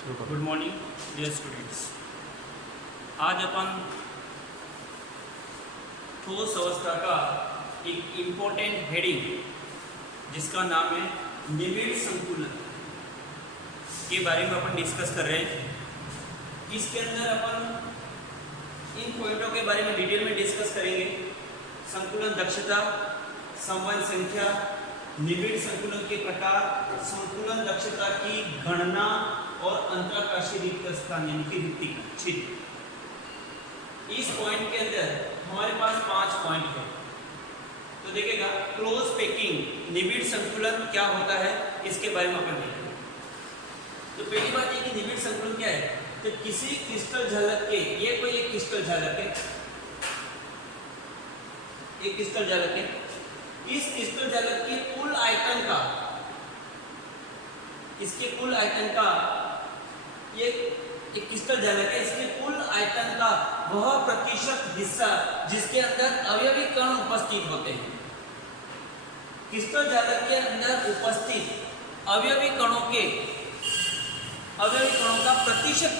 Good morning dear students. आज अपन ठोस अवस्था का एक इम्पोर्टेंट हेडिंग जिसका नाम है निबिड़ संकुलन के बारे में अपन डिस्कस कर रहे हैं। इसके अंदर अपन इन पॉइंटों के बारे में डिटेल में डिस्कस करेंगे। संकुलन दक्षता, समवयन संख्या, निबिड़ संकुलन के प्रकार, संकुलन दक्षता की गणना और अंतराकाशीय रिक्त स्थान यानी कि रिक्तिक क्षेत्र। इस पॉइंट के अंदर हमारे पास 5 पॉइंट है। तो देखिएगा, क्लोज पैकिंग निबिड़ संकुलन क्या होता है इसके बारे में अपन देखेंगे। तो पहली बात ये कि निबिड़ संकुलन क्या है। तो किसी क्रिस्टल झलक के, ये कोई एक क्रिस्टल झलक है, एक क्रिस्टल झलक है, इस क्रिस्टल झलक के कुल आयतन का, इसके कुल आयतन का, ये एक क्रिस्टल झलक है, इसके कुल आयतन का वह प्रतिशत हिस्सा जिसके अंदर अवयवी कण उपस्थित होते हैं। क्रिस्टल झलक के अंदर उपस्थित अवयवी कणों का प्रतिशत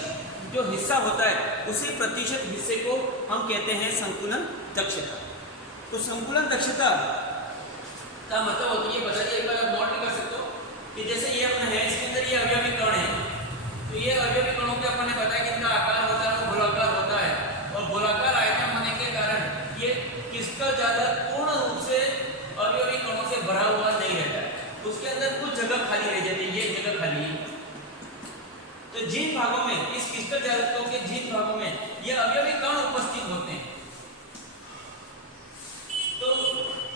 जो हिस्सा होता है, उसी प्रतिशत हिस्से को हम कहते हैं संकुलन दक्षता। तो संकुलन दक्षता का मतलब होती है, बता दिए, एक बार आप नोट कर सकते हो कि जैसे ये अपना है, इसके अंदर ये अवयवी कण है। तो ये अवयवी कणों के अपन ने बताया कि इनका आकार होता है वो गोलाकार होता है, और गोलाकार आयतन होने के कारण ये क्रिस्टल झलक पूर्ण रूप से अवयवी कणों से भरा हुआ नहीं रहता है। उसके अंदर कुछ जगह खाली रह जाती है, ये जगह खाली है। तो जिन भागों में, इस क्रिस्टल झलकों के जिन भागों में ये अवयवी कण उपस्थित होते हैं, तो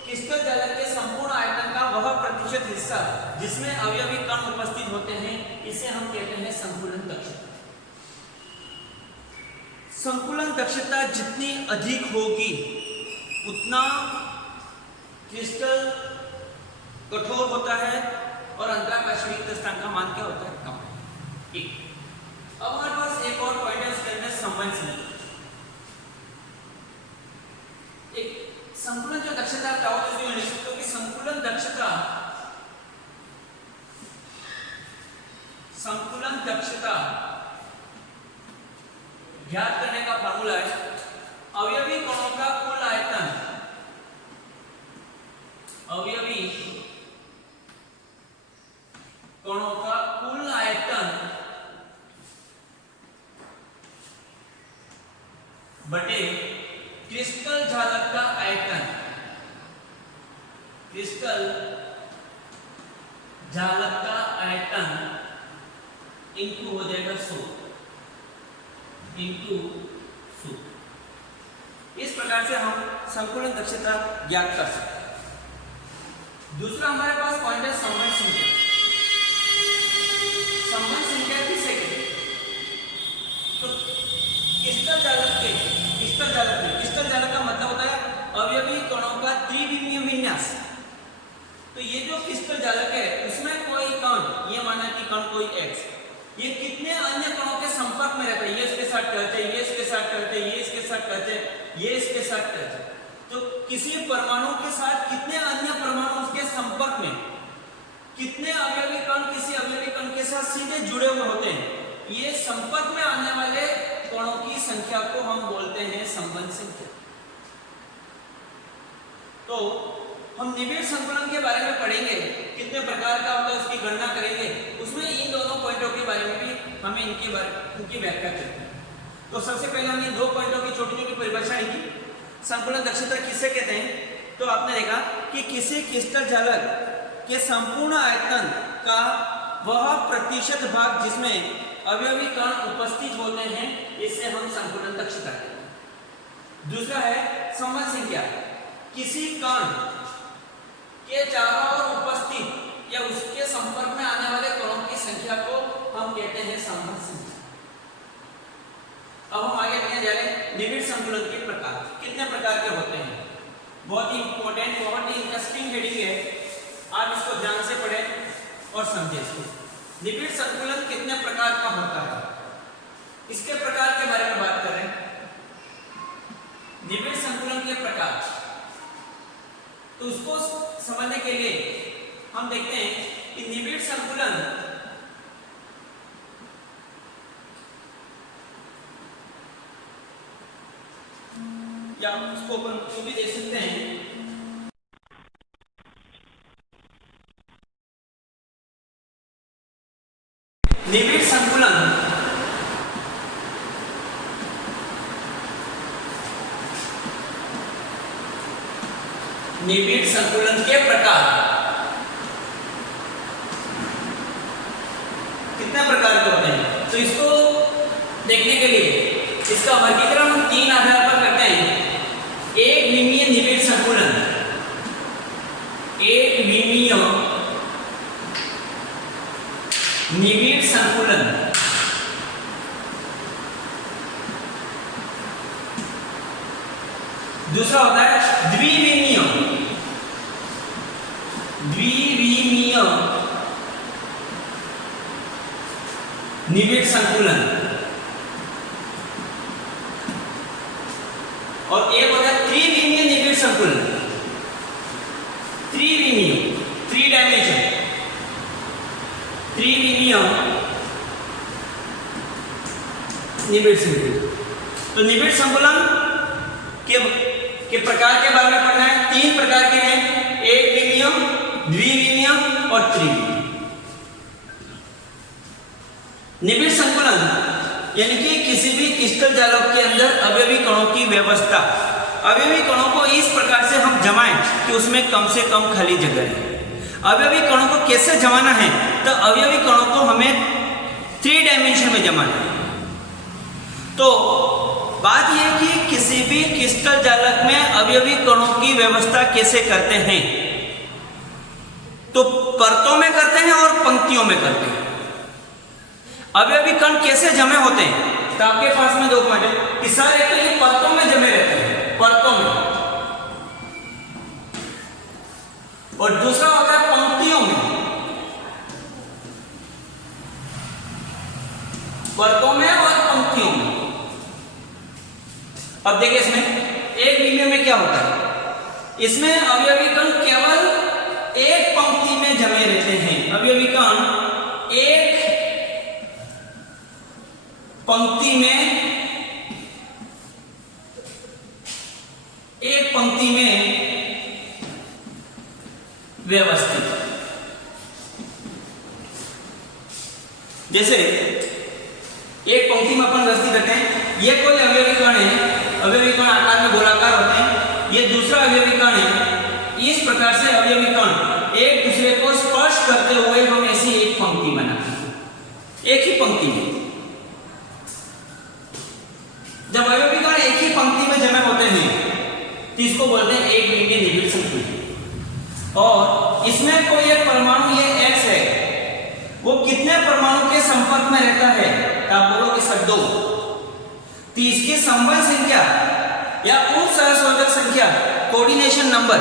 क्रिस्टल झलक के संपूर्ण आयतन का वह प्रतिशत हिस्सा जिसमें अवयवी कण उपस्थित होते हैं, इसे हम कहते हैं संकुलन दक्षता। संकुलन दक्षता जितनी अधिक होगी उतना क्रिस्टल कठोर होता है और अंतराकाशीय रिक्त स्थान का मान क्या होता है, कम। ठीक, अब हमारे पास एक और पॉइंट है, उसके अंदर समवयन संख्या। एक संकुलन जो दक्षता क्या होती है, लिख सकते हो कि संकुलन दक्षता ज्ञात करने का फार्मूला है अवयवी कणों का कुल आयतन, अवयवी कणों का कुल आयतन बटे क्रिस्टल झलक का आयतन, क्रिस्टल झलक का आयतन इनटू हो जाएगा 100 इनटू 100। इस प्रकार से हम संकुलन दक्षता ज्ञात कर सकते हैं। दूसरा हमारे पास पॉइंट है समवयन संख्या। समवयन संख्या किसे कहते हैं? तो क्रिस्टल झलक का मतलब होता है अवयवी कणों का त्रिविमीय विन्यास। तो ये जो क्रिस्टल झलक है उसमें कोई कण, ये माना कि कण कोई x, ये कितने अन्य कणों के संपर्क में रहता है, ये इसके साथ टच है, ये इसके साथ टच है, ये इसके साथ टच है, ये इसके साथ टच है। तो किसी परमाणु के साथ कितने अन्य परमाणु उसके संपर्क में, कितने अवयवी कण किसी अवयवी कण के साथ सीधे जुड़े हुए होते हैं, ये संपर्क में आने वाले कणों की संख्या को हम बोलते हैं समवयन संख्या। तो हम निबिड़ संकुलन के बारे में पढ़ेंगे, कितने प्रकार का होता है उसकी गणना करेंगे, उसमें इन दोनों पॉइंटों के बारे में भी हमें इनकी व्याख्या करनी है। तो सबसे पहले हमने 2 पॉइंटों की छोटी छोटी परिभाषा की। संकुलन दक्षता किसे कहते हैं? तो आपने देखा कि किसी क्रिस्टल झलक के संपूर्ण आयतन का वह प्रतिशत भाग जिसमें अवयवी कण उपस्थित होते हैं, इसे हम संकुलन दक्षता कहते हैं। दूसरा है समवयन संख्या। किसी कण के चारों ओर उपस्थित या उसके संपर्क में आने वाले कणों की संख्या को हम कहते हैं समवयन संख्या। अब हम आगे बढ़ने जा रहे हैं। निबिड़ संकुलन के प्रकार कितने प्रकार के होते हैं? बहुत ही इंपॉर्टेंट, बहुत ही इंटरेस्टिंग हेडिंग है, आप इसको ध्यान से पढ़ें और समझें इसको। निबिड़ संकुलन कितने प्रकार का होता है, इसके प्रकार के बारे में बात कर रहे हैं। निबिड़ संकुलन के प्रकार, तो उसको समझने के लिए हम देखते हैं कि निबिड़ संकुलन या उसको अपन वो भी देख सकते हैं। निबिड़ संकुलन निबिड़ संकुलन के प्रकार, कितने प्रकार के होते हैं? तो इसको देखने के लिए इसका वर्गीकरण हम 3 आधार पर करते हैं। एक विमीय निबिड़ संकुलन, एक विमीय निबिड़ संकुलन, दूसरा होता है द्विविमीय निबिड़ संकुलन, और एक होता है त्रिविमीय निबिड़ संकुलन। त्रिविमीय, 3 डायमेंशन, त्रिविमीय निबिड़ संकुलन। तो निबिड़ संकुलन के प्रकार के बारे में पढ़ना है। 3 प्रकार के हैं, एक विमीय, द्विविमीय और त्रिविमीय। निबिड़ संकुलन यानी कि किसी भी क्रिस्टल जालक के अंदर अवयवी कणों की व्यवस्था। अवयवी कणों को इस प्रकार से हम जमाएं कि उसमें कम से कम खाली जगह है। अवयवी कणों को कैसे जमाना है? तो अवयवी कणों को हमें 3 डायमेंशन में जमाना है। तो बात यह कि किसी भी क्रिस्टल जालक में अवयवी कणों की व्यवस्था कैसे करते हैं? तो परतों में करते हैं और पंक्तियों में करते हैं। अवयवी कण कैसे जमे होते हैं? तो आपके पास में 2 पॉइंट है कि सर एक तो ये परतों में जमे रहते हैं, परतों में, और दूसरा होता है पंक्तियों में, परतों में और पंक्तियों में। अब देखिए इसमें एक विमीय में क्या होता है? इसमें अवयवी कण केवल एक पंक्ति में जमे रहते हैं। अवयवी कण एक पंक्ति में व्यवस्थित। जैसे एक पंक्ति में अपन व्यवस्थित करते हैं, ये कोई अवयवी कण है, अवयवी कण आकार में गोलाकार होते हैं, ये दूसरा अवयवी कण है। इस प्रकार से अवयवी कण एक दूसरे को स्पर्श करते हुए हम ऐसी एक पंक्ति बनाते हैं, एक ही पंक्ति में। जब अवयवी कण एक ही पंक्ति में जमे होते हैं तो इसको बोलते हैं एक विमीय निबिड़ संकुलन। और इसमें कोई एक परमाणु, ये X है, वो कितने परमाणु के संपर्क में रहता है? तो आप बोलोगे सर 2। तो इसकी संबंध संख्या या उप सहसंयोजक संख्या, कोऑर्डिनेशन नंबर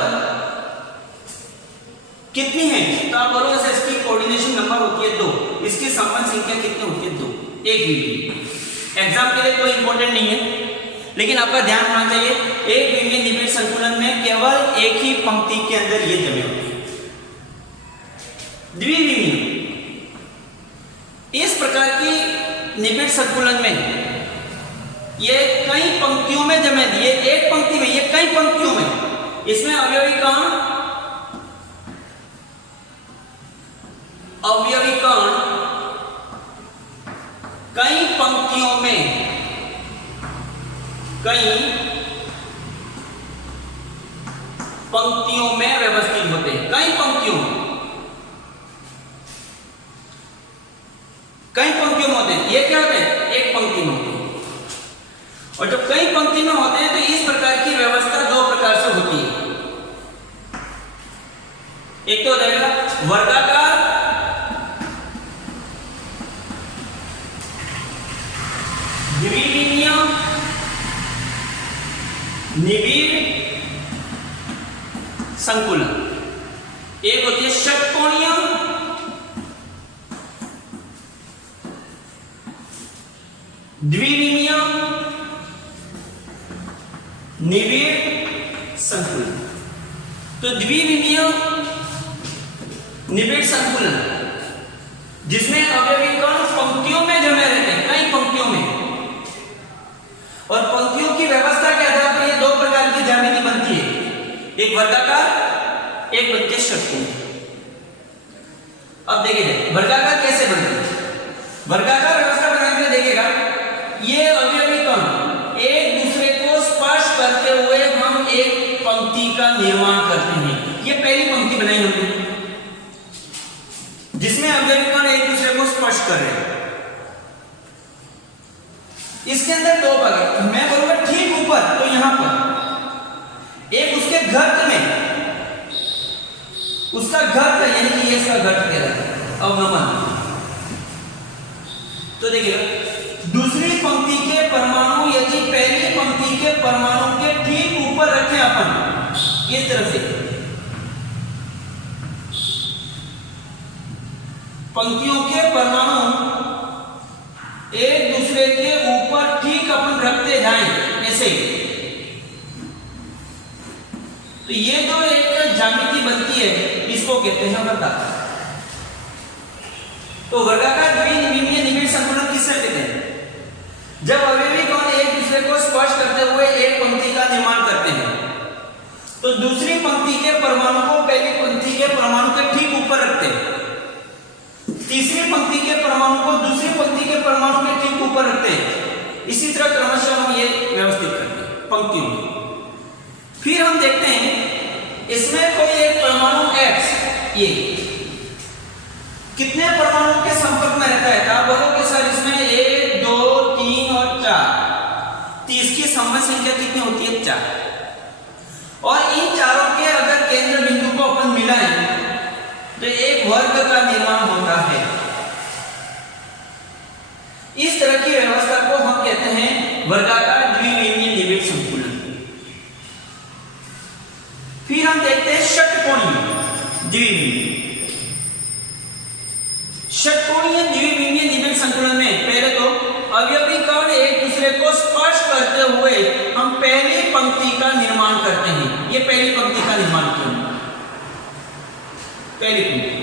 कितनी है? तो आप बोलोगे सर इसकी कोऑर्डिनेशन नंबर होती है 2, इसकी संबंध संख्या कितनी होती है? 2। एक विमीय। एग्जाम के लिए कोई इंपॉर्टेंट नहीं है, लेकिन आपका ध्यान होना चाहिए एक विमीय निबिड़ संकुलन में केवल एक ही पंक्ति के अंदर ये जमे होते हैं। द्विविमीय, इस प्रकार की निबिड़ संकुलन में ये कई पंक्तियों में जमे, ये एक पंक्ति में, ये कई पंक्तियों में। इसमें अवयवी कण कई पंक्तियों में व्यवस्थित होते हैं। कई पंक्तियों में होते हैं। ये क्या होते हैं? एक पंक्ति में होते हैं। और जब कई पंक्ति में होते हैं तो इस प्रकार की व्यवस्था 2 प्रकार से होती है। एक तो हो जाएगा वर्गाकार द्विविमीय निबिड़ संकुलन, एक होती है षटकोणीय द्विविमीय निबिड़ संकुलन। तो द्विविमीय निबिड़ संकुलन जिसमें अवयवी कण पंक्तियों में जमे रहते हैं, कई पंक्तियों में, और पंक्तियों की व्यवस्था के आधार पर ये 2 प्रकार एक वर्गाकार, एक बनती है षटकोण। अब देखिए वर्गाकार कैसे बनती है। वर्गाकार व्यवस्था बनाने के देखिएगा, ये अवयवी कण एक दूसरे को स्पर्श करते हुए हम एक पंक्ति का निर्माण करते हैं। ये पहली पंक्ति बनाई हमने, जिसमें अवयवी कण एक दूसरे को स्पर्श कर रहे हैं। इसके अंदर दो भाग है, मैं बोलूंगा ठीक ऊपर तो यहां पर एक उसके घर्त में, उसका घर्त यानी कि ये इसका घर्त कहलाता है, अवनमन। तो देखिएगा दूसरी पंक्ति के परमाणु यदि पहली पंक्ति के परमाणु के ठीक ऊपर रखें अपन इस तरह से, पंक्तियों के परमाणु एक दूसरे के ऊपर ठीक अपन रखते जाएं ऐसे, तो ये जो एक ज्यामिति बनती है इसको कहते हैं वर्गाकार। तो वर्गाकार द्विविमीय निबिड़ संकुलन किससे कहते हैं? जब अवयवी कण एक दूसरे को स्पर्श करते हुए एक पंक्ति का निर्माण करते हैं, तो दूसरी पंक्ति के परमाणु को पहली पंक्ति के परमाणु के ठीक ऊपर रखते हैं, तीसरी पंक्ति के परमाणु को दूसरी पंक्ति के परमाणु के ठीक ऊपर रखते हैं। इसी तरह क्रमशः हम ये व्यवस्थित करते हैं पंक्तियों में। फिर हम देखते हैं इसमें कोई एक परमाणु X ये कितने परमाणु के संपर्क में रहता है? तो आप बोलोगे सर इसमें 1 2 3 और 4, तो इसकी संबंध संख्या कितनी होती है? 4। और इन चारों के अगर केंद्र बिंदु को अपन मिलाएं तो एक वर्ग का निर्माण होता है। इस तरह की व्यवस्था को हम कहते हैं वर्गाकार द्विविमीय निबिड़ संकुलन। फिर हम देखते हैं षटकोणीय द्विविमीय। षटकोणीय द्विविमीय निबिड़ संकुलन में पहले तो अवयवी कण एक दूसरे को स्पर्श करते हुए हम पहली पंक्ति का निर्माण करते हैं। ये पहली पंक्ति का निर्माण क्यों? पहली पंक्ति।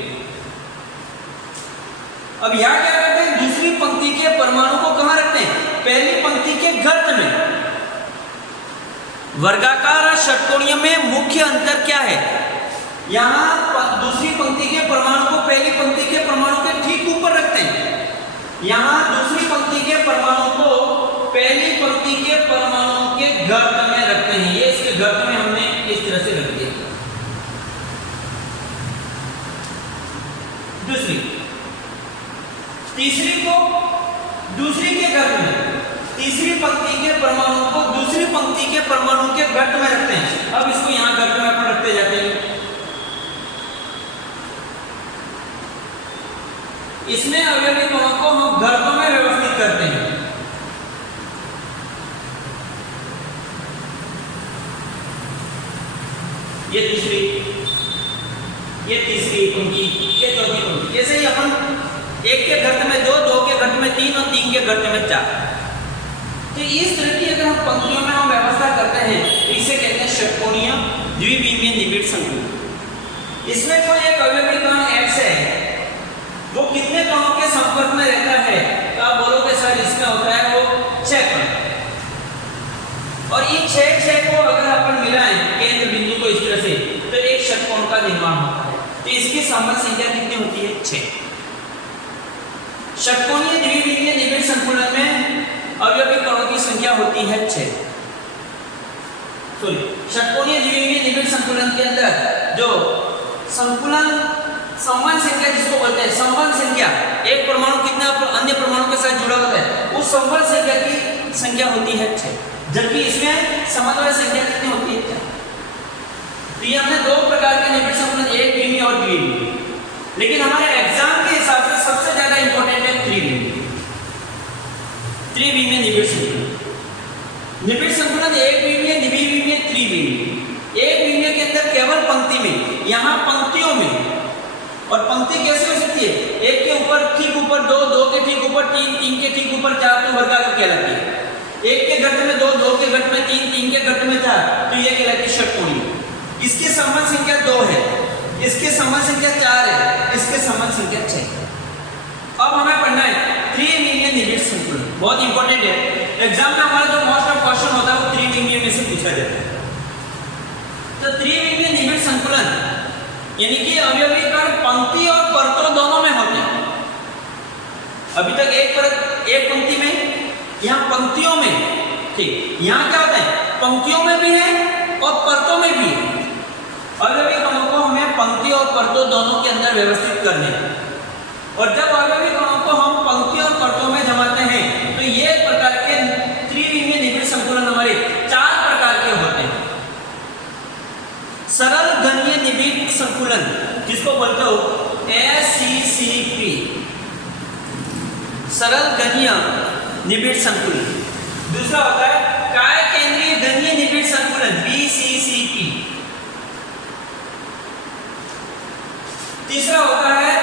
अब यहां क्या करते हैं? दूसरी पंक्ति के परमाणु को कहां रखते हैं? पहली पंक्ति के घर्त में। वर्गाकार और षटकोणीय में मुख्य अंतर क्या है? यहां दूसरी पंक्ति के परमाणु को पहली पंक्ति के परमाणु के ठीक ऊपर रखते हैं, यहां दूसरी पंक्ति के परमाणु को पहली पंक्ति के परमाणु के घर्त में रखते हैं। ये इसके घर्त में हमने इस तरह से रख दिया। दूसरी, तीसरी को दूसरी के घर्त में, तीसरी पंक्ति के परमाणु को दूसरी पंक्ति के परमाणु के घर्त में रखते हैं। अब इसको यहां घर्त में अपन रखते जाते हैं। इसमें अवयवी कणों को हम घर्तों में व्यवस्थित करते हैं। ये तीसरी, ये तीसरी पंक्ति, ये चौथी पंक्ति। जैसे ही अपन एक के घर्त में 2, 2 के घर्त में 3 और 3 के घर्त में 4, तो इस तरह की अगर हम पंक्तियों में हम व्यवस्था करते हैं, इसे कहते हैं षटकोणीय द्विविमीय निबिड़ संकुलन। इसमें कोई एक अवयवी कण X है, वो कितने कणों के संपर्क में रहता है? तो आप बोलोगे सर इसमें होता है वो 6 कण। और ये 6 को अगर अपन मिलाएं केंद्र बिंदु को इस तरह से, तो एक षटकोण का निर्माण होता है। तो इसकी संबंध संख्या कितनी होती है? 6। षटकोणीय द्विविमीय निबिड़ संकुलन में अवयवी कणों की संख्या होती है 6। षटकोणीय द्विविमीय निबिड़ संकुलन के अंदर जो संकुलन संबंध संख्या जिसको बोलते हैं, संबंध संख्या, एक परमाणु कितने अन्य परमाणु के साथ जुड़ा होता है, उस संबंध संख्या की संख्या होती है 6। जबकि इसमें समन्वय संख्या कितनी होती है? 4। तो ये हमने 2 प्रकार के निबिड़ संकुलन, एक विमीय और द्विविमीय। लेकिन हमारे एग्जाम के हिसाब से सबसे ज्यादा इंपॉर्टेंट है त्रिविमीय। त्रिविमीय निबिड़ संकुलन। निबिड़ संकुलन एक विमीय, द्विविमीय, त्रिविमीय। एक विमीय के अंदर केवल पंक्ति में, यहां पंक्तियों में। और पंक्ति कैसे हो सकती है? एक के ऊपर ठीक ऊपर 2, 2 के ठीक ऊपर 3, 3 के ठीक ऊपर 4, तो वर्गाकार कहलाती है। एक के घट में 2, 2 के घट में 3, 3 के घट में 4, तो ये कहलाती है षटकोणीय। इसकी संबंध संख्या 2 है, इसके संबंध संख्या 4 है, इसके संबंध संख्या 6। अब हमें पढ़ना है त्रिविमीय निबिड़ संकुलन। बहुत इंपॉर्टेंट है। एग्जाम में हमारा जो मोस्ट ऑफ क्वेश्चन होता है वो त्रिविमीय में से पूछा जाता है। तो त्रिविमीय यानी कि अवयवी कण पंक्ति और परतों दोनों में होते हैं। अभी तक एक परत एक पंक्ति में, यहाँ पंक्तियों में, ठीक, यहाँ क्या होता है, पंक्तियों में भी है और परतों में भी है। अवयवी कणों को हमें पंक्ति और परतों दोनों के अंदर व्यवस्थित करने हैं। और जब अवयवी कणों को हम पंक्ति और परतों में जमाते हैं तो ये प्रकार के त्रिविमीय निबिड़ संकुलन हमारे 4 प्रकार के होते हैं। सरल घनीय निबिड़ संकुलन, जिसको बोलते हो SCCP, सरल घनीय निबिड़ संकुलन। दूसरा होता है काय केंद्रीय घनीय निबिड़ संकुलन, BCCP। तीसरा होता है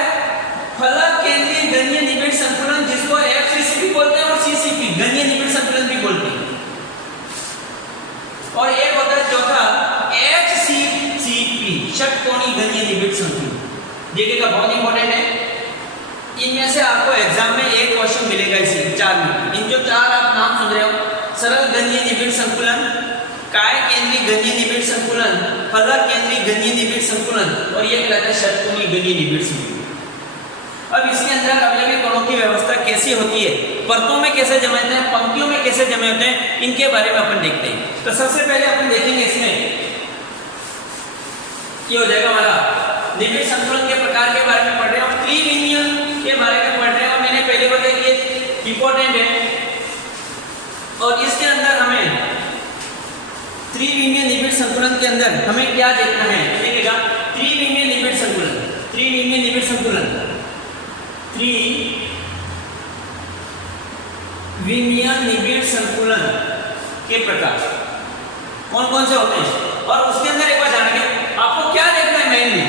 फलक केंद्रीय घनीय निबिड़ संकुलन, जिसको FCCP बोलते हैं और CCP घनीय निबिड़ संकुलन भी बोलते हैं। और एक होता है चौथा HCCP, षटकोणीय घनीय निबिड़ संकुलन। देखिएगा, बहुत इंपॉर्टेंट है। इनमें से आपको एग्जाम में एक क्वेश्चन मिलेगा इसी 4 में। इन जो 4 आप नाम सुन रहे हो, सरल घनीय निबिड़ संकुलन, काय केंद्रीय घनीय निबिड़ संकुलन, फलक केंद्रीय घनीय निबिड़ संकुलन और ये कहलाता है षटकोणीय घनीय निबिड़ संकुलन। अब इसके अंदर अवयवी कणों की व्यवस्था कैसी होती है, परतों में कैसे जमे होते हैं, पंक्तियों में कैसे जमे होते हैं, इनके बारे में अपन देखते हैं। तो सबसे पहले अपन देखेंगे इसमें ये हो जाएगा हमारा निबिड़ संकुलन के प्रकार के बारे में पढ़ रहे हैं और त्रिविमीय के बारे में पढ़ रहे हैं। और मैंने पहले बताया कि ये इंपॉर्टेंट है और इसके अंदर हमें त्रिविमीय निबिड़ संकुलन के अंदर हमें क्या देखना है, देखिएगा, त्रिविमीय निबिड़ संकुलन, त्रिविमीय निबिड़ संकुलन, त्रिविमीय निबिड़ संकुलन के प्रकार कौन कौन से होते हैं। और उसके अंदर एक बार ध्यान रखें, आपको क्या देखना है मेनली,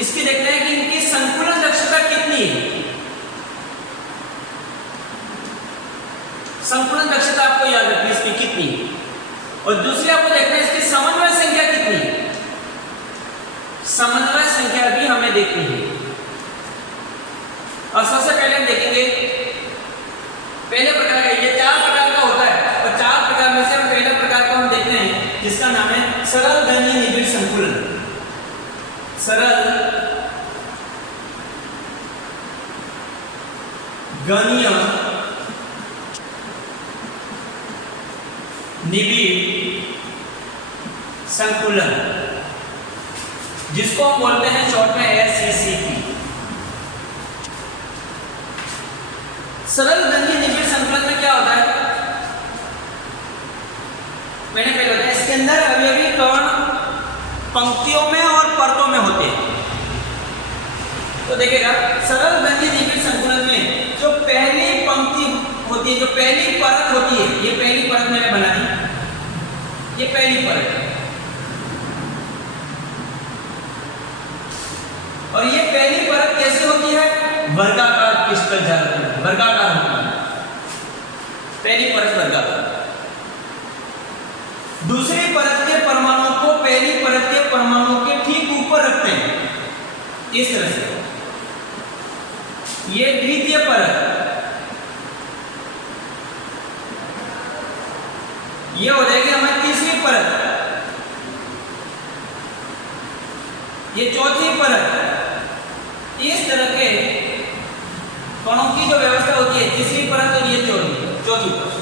इसकी देखना है कि इनकी संकुलन दक्षता कितनी है। संकुलन दक्षता आपको याद रखनी है इसकी कितनी है। और दूसरी आपको देखना है इसकी समन्वय संख्या कितनी है। समन्वय संख्या भी हमें देखनी है। और सबसे पहले हम देखेंगे पहले प्रकार का, ये 4 प्रकार का होता है और 4 प्रकार में से हम पहले प्रकार को हम देखते हैं जिसका नाम है सरल घनीय निबिड़ संकुलन। सरल घनीय निबिड़ संकुलन, जिसको हम बोलते हैं शॉर्ट में SCCP। सरल घनीय निबिड़ संकुलन में क्या होता है, मैंने पहले बताया, इसके अंदर अवयवी कण पंक्तियों में और परतों में होते हैं। तो देखिएगा, सरल घनीय निबिड़ संकुलन में जो पहली पंक्ति होती है, जो पहली परत होती है, ये पहली परत मैंने बना दी, ये पहली परत है। और ये पहली परत कैसे होती है, वर्गाकार क्रिस्टल जाल, वर्गाकार होती है पहली परत, वर्गाकार। दूसरी परत के परमाणुओं को पहली परत के परमाणुओं के ठीक ऊपर रखते हैं, इस तरह से। ये द्वितीय परत, ये हो जाएगी हमारी तीसरी परत, ये चौथी परत। इस तरह के कणों की जो व्यवस्था होती है, तीसरी परत और ये चौथी परत।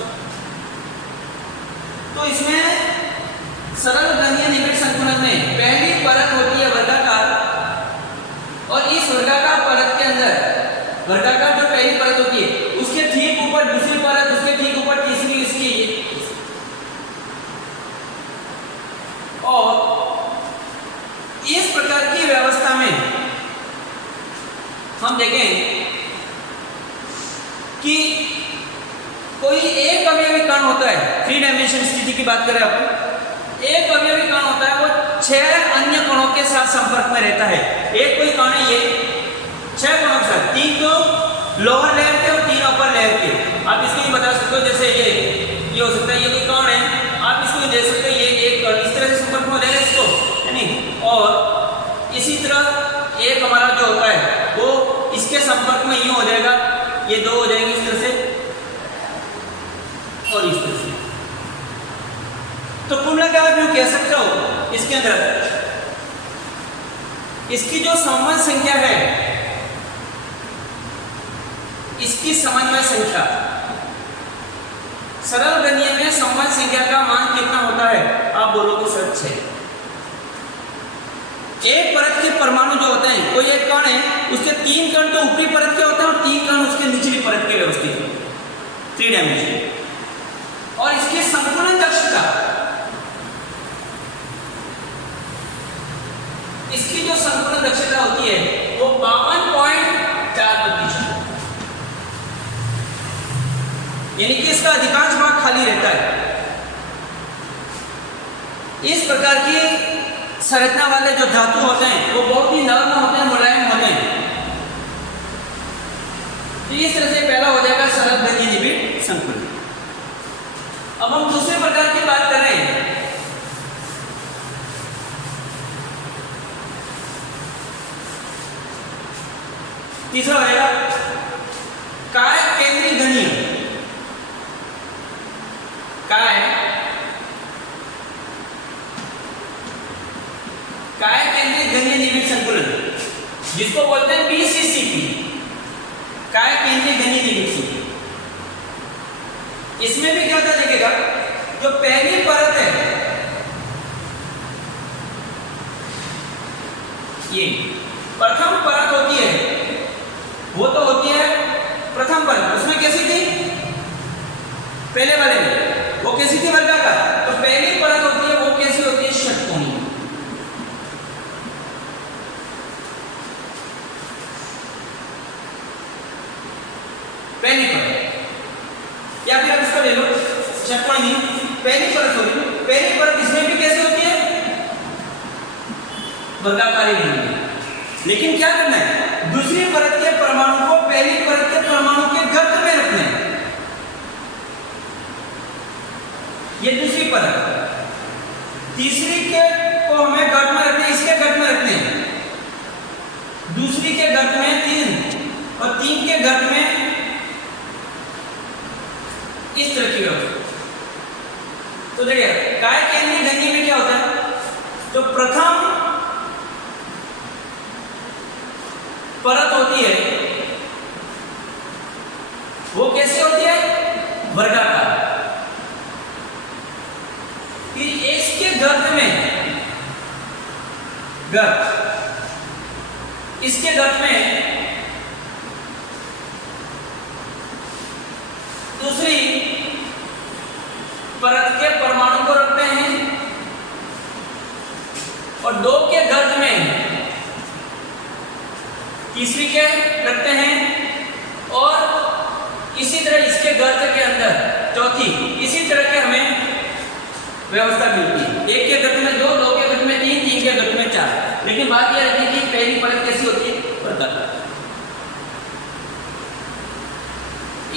तो इसमें सरल घनीय निबिड़ संकुलन में पहली परत होती है वर्गाकार, और इस वर्गाकार परत के अंदर, वर्गाकार जो पहली परत होती है उसके ठीक ऊपर दूसरी परत, उसके ठीक ऊपर तीसरी, इसकी। और इस प्रकार की व्यवस्था में हम देखें कि कोई एक अवयवी कण होता है, 3 डायमेंशन स्थिति की बात करें आप, एक अवयवी कण होता है, वो 6 अन्य कणों के साथ संपर्क में रहता है। एक कोई कण है, ये 6 कणों के साथ, 3 तो लोअर लेयर के और 3 अपर लेयर के। आप इसको भी बता सकते हो, जैसे ये हो सकता है, ये कोई कण है, आप इसको दे सकते हो, ये एक इस तरह से संपर्क में हो जाएगा इसको, है नहीं। और इसी तरह एक हमारा जो होता है वो इसके संपर्क में यूं हो जाएगा, ये 2 हो जाएंगे इस तरह से और इस तरह से। तो कुल मिलाकर आप यूं कह सकते हो, इसके अंदर इसकी जो समन्वय संख्या है, इसकी समन्वय संख्या, सरल गणीय में समन्वय संख्या का मान कितना होता है? आप बोलोगे सर 6। एक परत के परमाणु जो होते हैं, कोई एक कण है, उसके 3 कण तो ऊपरी परत के होते हैं और 3 कण उसके निचली परत के व्यवस्थित हैं, 3 डायमेंशन। और इसकी संकुलन दक्षता, इसकी जो संकुलन दक्षता होती है वो 52.4%, यानी कि इसका अधिकांश भाग खाली रहता है। इस प्रकार की संरचना वाले जो धातु होते हैं वो बहुत ही नरम होते हैं, मुलायम होते हैं। तो इस तरह से पहला हो जाएगा सरल गणीय निबिड़ संकुलन। अब हम दूसरे प्रकार की बात कर रहे हैं। तीसरा होगा काय केंद्रीय गणीय। काय केंद्रीय गणीय निबिड़ संकुलन, जिसको बोलते हैं BCCP, काय केंद्रीय गणीय निबिड़ संकुलन। इसमें भी क्या होता है देखिएगा, जो पहली परत है ये प्रथम परत होती है, वो तो होती है प्रथम परत। उसमें कैसी थी? पहले वाले में वो कैसी थी? वर्गाकार। तो पहली परत होती है वो कैसी होती है? षटकोणीय। पहली परत, या फिर आप इसको ले लो षटकोणीय, पहली परत होगी। पहली परत इसमें भी कैसे होती है? वर्गाकार ही। लेकिन क्या करना है? दूसरी परत के परमाणु को पहली परत के परमाणु के गर्त में रखना है। ये दूसरी परत। तीसरी के को हमें गर्त में रखना है, इसके गर्त में रखने हैं। दूसरी के गर्त में 3 और 3 के गर्त में इस तरह की व्यवस्था। तो देखिए काय केंद्रीय गणीय में क्या होता है? जो प्रथम परत होती है वो कैसे होती है? वर्गाकार। फिर इसके गर्त में गर्त, इसके गर्त में दूसरी परत के परमाणु को रखते हैं और 2 के गर्त में तीसरी के रखते हैं और इसी तरह इसके गर्त के अंदर चौथी। इसी तरह के हमें व्यवस्था मिलती है। 1 के गर्त में 2, 2 के गर्त में 3, 3 के गर्त में 4। लेकिन बात यह रहती है कि पहली परत कैसी होती है? वर्गाकार।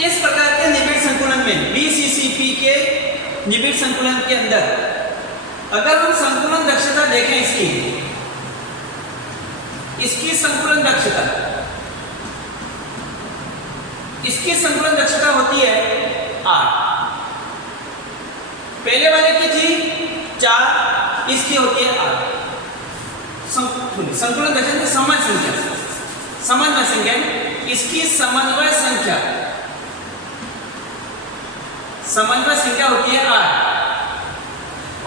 इस प्रकार के निबिड़ संकुलन में, BCCP के निबिड़ संकुलन के अंदर अगर हम संकुलन दक्षता देखें, इसकी संकुलन दक्षता, इसकी संकुलन दक्षता होती है 8। पहले वाले की थी 4, इसकी होती है 8। संकुलन दक्षता समन्वय संख्या, समन्वय संख्या, इसकी समन्वय संख्या, समन्वय संख्या होती है 8।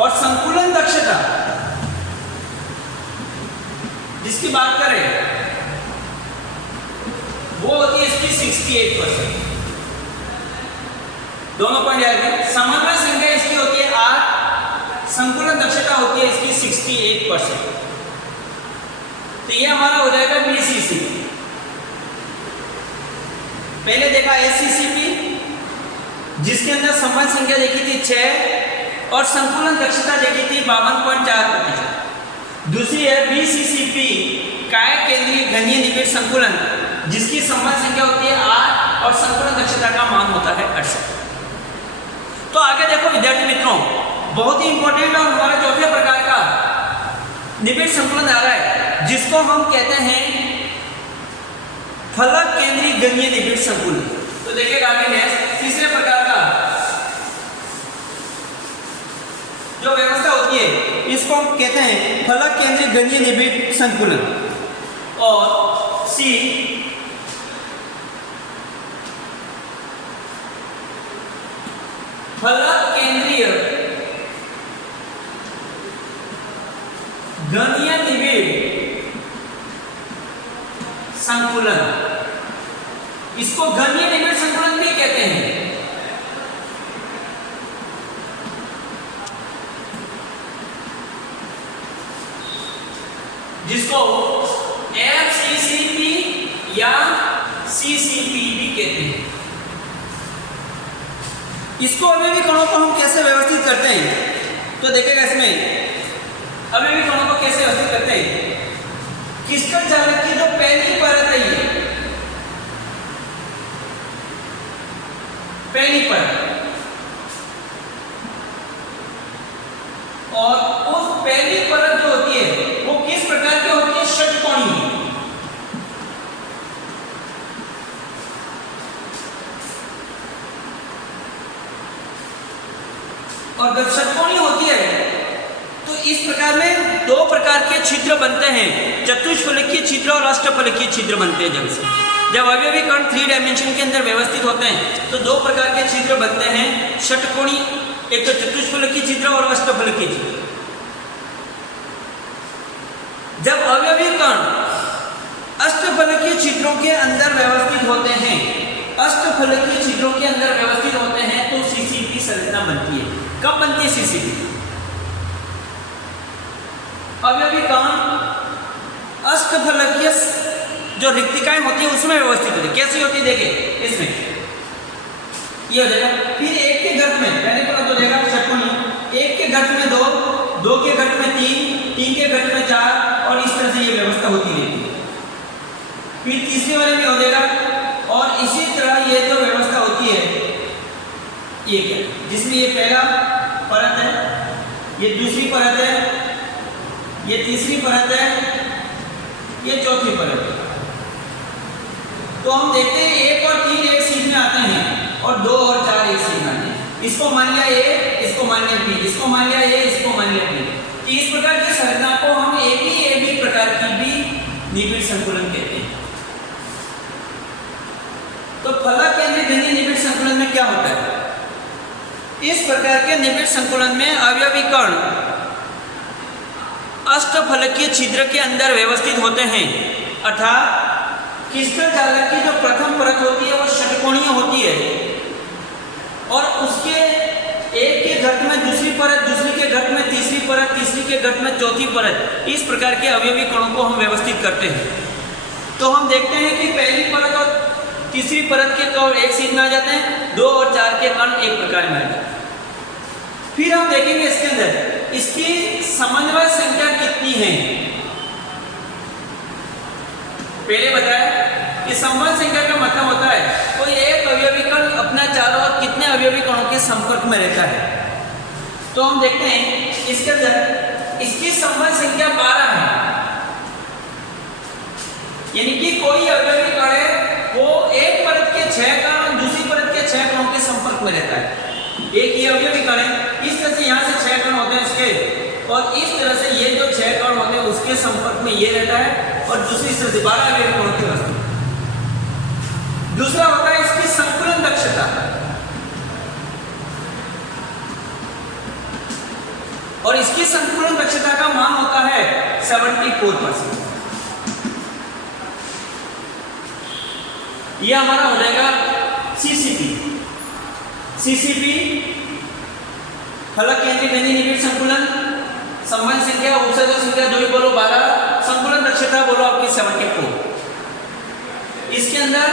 और संकुलन दक्षता जिसकी बात करें वो होती है इसकी 68%। दोनों पॉइंट याद है। समन्वय संख्या इसकी होती है 8, संकुलन दक्षता होती है इसकी 68%। तो ये हमारा हो जाएगा BCCP। पहले देखा SCCP, जिसके अंदर समन्वय संख्या देखी थी 6 और संकुलन दक्षता देखी थी 52.4%। दूसरी है BCCP, काय केंद्रीय गणीय निबिड़ संकुलन, जिसकी समन्वय संख्या होती है 8 और संकुलन दक्षता का मान होता है 68। तो आगे देखो विद्यार्थी मित्रों, बहुत ही इंपॉर्टेंट और हमारा चौथे प्रकार का निबिड़ संकुलन आ रहा है, जिसको हम कहते हैं फलक केंद्रीय गणीय निबिड़ संकुलन। तो देखिएगा आगे नेक्स्ट तीसरे प्रकार का जो व्यवस्था होती है, इस जिसको हम कहते हैं फलक केंद्रीय गणीय निबिड़ संकुलन, और सी फलक केंद्रीय गणीय निबिड़ संकुलन, इसको गणीय निबिड़ संकुलन भी कहते हैं। जिसको FCCP या CCP भी कहते हैं। इसको अवयवी कणों को हम कैसे व्यवस्थित करते हैं, तो देखिएगा इसमें अवयवी कणों को कैसे व्यवस्थित करते हैं। क्रिस्टल जालक की जो पहली परत है, ये पहली परत, और उस पहली परत जो होती है वो किस प्रकार की होती है, षटकोणीय। और जब षटकोणीय होती है तो इस प्रकार में दो प्रकार के छिद्र बनते हैं, चतुष्फलकीय छिद्र और अष्टफलकीय छिद्र बनते हैं। जब अवयवी कण 3 डायमेंशन के अंदर व्यवस्थित होते हैं तो दो प्रकार के छिद्र बनते हैं, षटकोणीय, एक तो चतुष्फलकीय छिद्र और अष्टफलकीय छिद्र। जब अवयवी कण अष्टफलकीय छिद्रों के अंदर व्यवस्थित होते हैं, अष्टफलकीय छिद्रों के अंदर व्यवस्थित होते हैं तो CCP संरचना बनती है। कब बनती है CCP? अवयवी कण अष्टफलकीय जो रिक्तिकाएं होती है उसमें व्यवस्थित होती है। कैसी होती है, देखिए इसमें ये हो जाएगा, फिर एक के घट में पहले परत हो जाएगा षटकोणीय, एक के घट में 2, 2 के घट में 3, 3 के घट में 4, और इस तरह से ये व्यवस्था होती रहती है। फिर तीसरे वाले में हो जाएगा, और इसी तरह ये जो व्यवस्था होती है, ये क्या, जिसमें ये पहला परत है, ये दूसरी परत है, ये तीसरी परत है, ये चौथी परत है। तो हम देखते हैं 1 और 3 एक सीध में आते हैं और 2 और 4 एक सीध में आते हैं। इसको मान लिया A, इसको मान लिया B, इसको मान लिया A, इसको मान लिया B। तो इस प्रकार की संरचना को हम AB प्रकार की भी निबिड़ संकुलन कहते हैं। तो फलक केंद्रीय गणीय निबिड़ संकुलन में क्या होता है? इस प्रकार के निबिड़ संकुलन में अवयवी कण अष्टफलकीय छिद्र के अंदर व्यवस्थित होते हैं, अर्थात क्रिस्टल जालक की जो प्रथम परत होती है वो षटकोणीय होती है, और उसके एक के घट में दूसरी परत, दूसरी के घट में तीसरी परत, तीसरी के घट में चौथी परत, इस प्रकार के अवयवी कणों को हम व्यवस्थित करते हैं। तो हम देखते हैं कि पहली परत और तीसरी परत के कण एक सीध में आ जाते हैं, 2 और 4 के कण एक प्रकार में आ जाते हैं। फिर हम देखेंगे इसके अंदर इसकी समन्वय संख्या कितनी है। पहले बताया कि समन्वय संख्या का मतलब होता है कोई एक अवयवी कण अपना चारों ओर कितने अवयवी कणों के संपर्क में रहता है। तो हम देखते हैं इसके अंदर इसकी समन्वय संख्या 12 है, यानी कि कोई अवयवी कण है वो एक परत के 6 कण दूसरी परत के 6 कणों के संपर्क में रहता है। एक ये अवयवी कण है, इस तरह से यहाँ से 6 कण होते हैं इसके, और इस तरह से ये जो 6 कण होते हैं उसके संपर्क में ये रहता है, और दूसरी तरह से 12 अवयवी कणों की वस्तु। दूसरा होता है इसकी संकुलन दक्षता, और इसकी संकुलन दक्षता का मान होता है 74%। यह हमारा हो जाएगा CCP। CCP फलक केंद्रीय गणीय निबिड़ संकुलन, समन्वय संख्या उपसर्जक संख्या जो भी बोलो 12, संकुलन दक्षता बोलो आपकी 74। इसके अंदर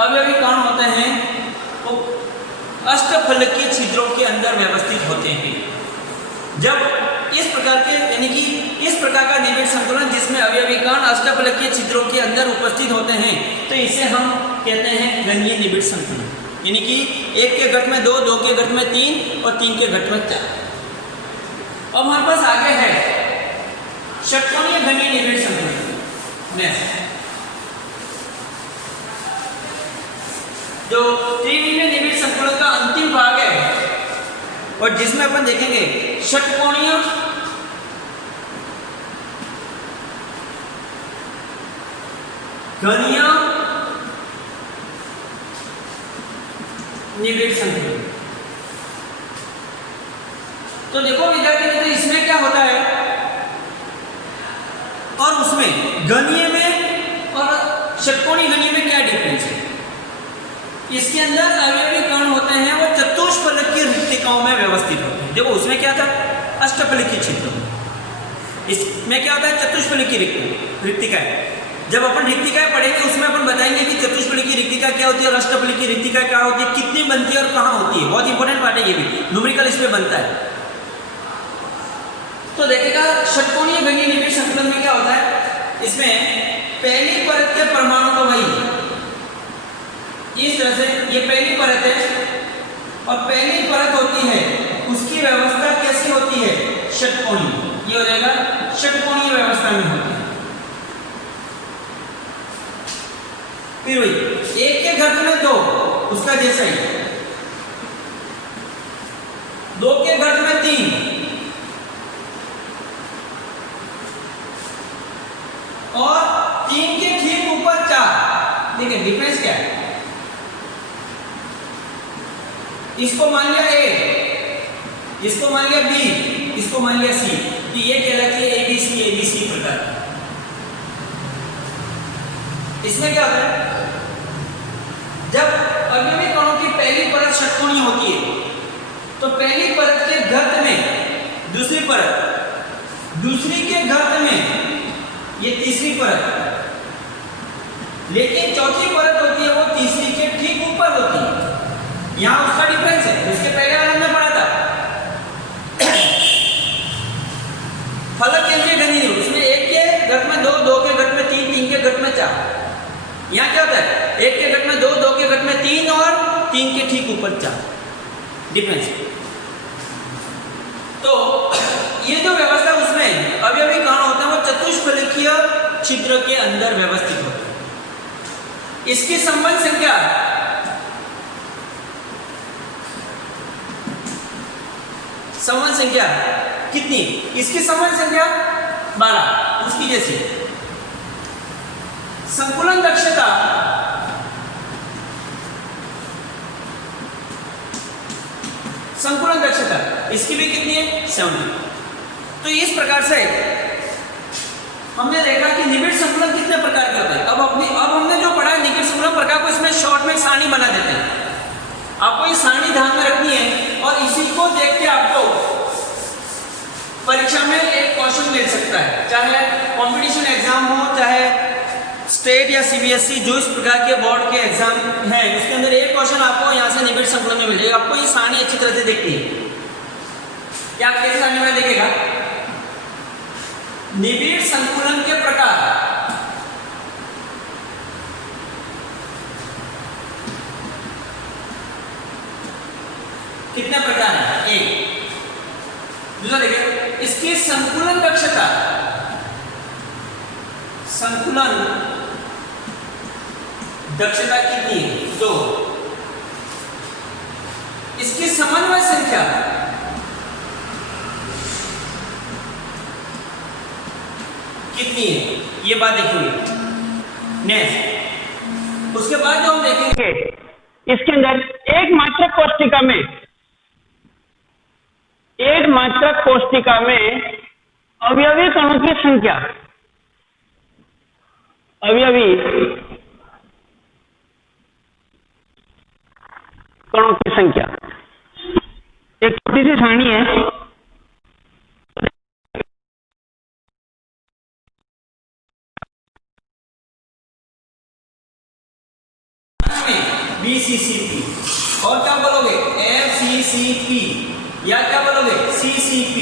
अवयवी कण होते हैं वो अष्टफलकीय छिद्रों के अंदर व्यवस्थित होते हैं। जब इस प्रकार के यानी कि इस प्रकार का निबिड़ संकुलन जिसमें अवयवी कण अष्टफलकीय छिद्रों के अंदर उपस्थित होते हैं तो इसे हम कहते हैं गणीय निबिड़ संकुलन, यानी कि एक के घट में 2, 2 के घट में 3 और 3 के घट में 4। अब हमारे पास आगे है षटकोणीय गणीय निबिड़ संकुलन। नेक्स्ट जो त्रिविमीय निबिड़ संकुलन का अंतिम भाग है और जिसमें अपन देखेंगे षटकोणीय घनीय निबिड़ संकुलन। तो देखो विद्यार्थी मित्र, इसमें क्या होता है और उसमें घनीय में और षटकोणीय घनीय में क्या डिफरेंस है? इसके अंदर अवयवी कण होते हैं वो चतुष्फलकीय रिक्तिकाओं में व्यवस्थित होते हैं। देखो उसमें क्या था, अष्टफलकीय छिद्र, इसमें क्या होता है चतुष्फलकीय रिक्तिकाएं। जब अपन रिक्तिकाएं पढ़ेंगे उसमें अपन बताएंगे कि चतुष्फलकीय रिक्तिका क्या होती है और अष्टफलकीय रिक्तिका क्या होती है, कितनी बनती है और कहाँ होती है। बहुत इंपॉर्टेंट पार्ट है ये भी, न्यूमेरिकल इसमें बनता है। तो देखिएगा षटकोणीय घनीय निबिड़ संकुलन में क्या होता है, इसमें पहली परत के परमाणु तो वही इस तरह से, ये पहली परत है और पहली परत होती है उसकी व्यवस्था कैसी होती है, षटकोणीय। ये हो जाएगा षटकोणीय व्यवस्था में होती है। फिर वही एक के घट में दो, उसका जैसा ही, दो के घट में तीन और तीन के ठीक ऊपर चार। ठीक है, डिफरेंस क्या है? इसको मान लिया ए, इसको मान लिया बी, इसको मान लिया सी, तो ये कहलाती है एबीसी प्रकार। इसमें क्या होता है, जब अवयवी कणों की पहली परत षटकोणीय होती है तो पहली परत के घर्त में दूसरी परत, दूसरी के घर्त में ये तीसरी परत, लेकिन चौथी परत होती है वो तीसरी के ठीक ऊपर होती है। यहां उसका डिफरेंस है, उसके पहले वाले में पढ़ा था फलक केंद्रीय घनीय, उसमें एक के घट में दो, दो के घट में तीन, तीन के घट में चार। यहाँ क्या होता है, एक के घट में दो, दो के घट में तीन और तीन के ठीक ऊपर चार, डिफरेंस। तो ये जो व्यवस्था उसमें अवयवी कण होते हैं वो चतुष्फलकीय छिद्र के अंदर व्यवस्थित होते हैं। इसकी संबंध संख्या कितनी, इसकी संबंध संख्या 12, उसकी जैसी। संकुलन दक्षता इसकी भी कितनी है, 70। तो इस प्रकार से हमने देखा कि निबिड़ संकुलन कितने प्रकार के होते हैं। अब हमने जो पढ़ा है निबिड़ संकुलन प्रकार को, इसमें शॉर्ट में सारणी बना देते हैं। आपको ये सारणी ध्यान में रखनी है और इसी को देख के आपको परीक्षा में एक क्वेश्चन मिल सकता है, चाहे कंपटीशन एग्जाम हो, चाहे स्टेट या सीबीएसई, जो इस प्रकार के बोर्ड के एग्जाम हैं उसके अंदर एक क्वेश्चन आपको यहाँ से निबिड़ संकुलन में मिलेगा। आपको ये सारणी अच्छी तरह से देखनी है। क्या कैसे सारणी में देखेगा, निबिड़ संकुलन के प्रकार, कितने प्रकार है, एक। दूसरा देखिए इसकी संकुलन दक्षता, कितनी है, 2। इसकी समन्वय संख्या कितनी है, ये बात देखिए नेक्स्ट। उसके बाद जो हम देखेंगे इसके अंदर एक मात्रक कोष्टिका में अवयवी कणों की संख्या, अवयवी कणों की संख्या, एक छोटी सी सारणी है। BCCP और क्या बोलोगे, FCCP या क्या बोलोगे, CCP,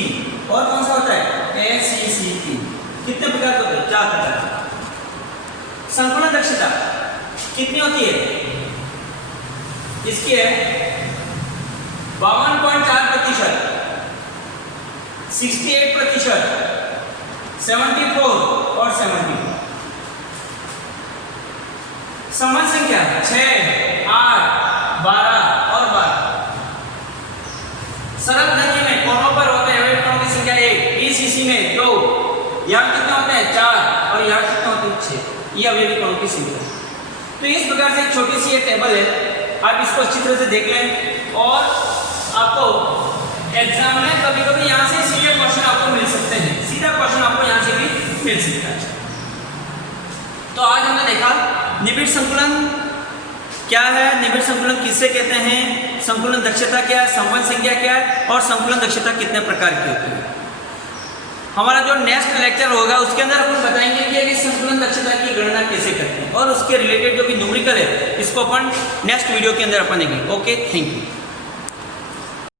और कौन सा होता है, SCCP। कितने प्रकार के होते हैं, 4 प्रकार। संकुलन दक्षता कितनी होती है, इसकी है 52.4%, 68%, 74 और 70। समान संख्या 6, 8, 12 और 12। सरल घनीय में कोनों पर होते हैं अवयवी कणों की संख्या 1, BCC में 2, यहाँ कितने होते हैं 4 और यहाँ कितने होते हैं 6। ये अवयवी कणों की संख्या। तो इस प्रकार से एक छोटी सी ये टेबल है, आप इसको अच्छी तरह से देख लें और आपको एग्जाम में कभी कभी यहाँ से सीधे क्वेश्चन आपको मिल सकते हैं, सीधा क्वेश्चन आपको यहाँ से भी मिल सकता है। तो आज हमने देखा निबिड़ संकुलन क्या है, निबिड़ संकुलन किससे कहते हैं, संकुलन दक्षता क्या है, संबंध संख्या क्या है और संकुलन दक्षता कितने प्रकार की होती है। हमारा जो नेक्स्ट लेक्चर होगा उसके अंदर अपन बताएंगे कि इस संकुलन दक्षता की गणना कैसे करते हैं और उसके रिलेटेड जो भी न्यूमेरिकल है इसको अपन नेक्स्ट वीडियो के अंदर अपन देखेंगे। Okay, thank you.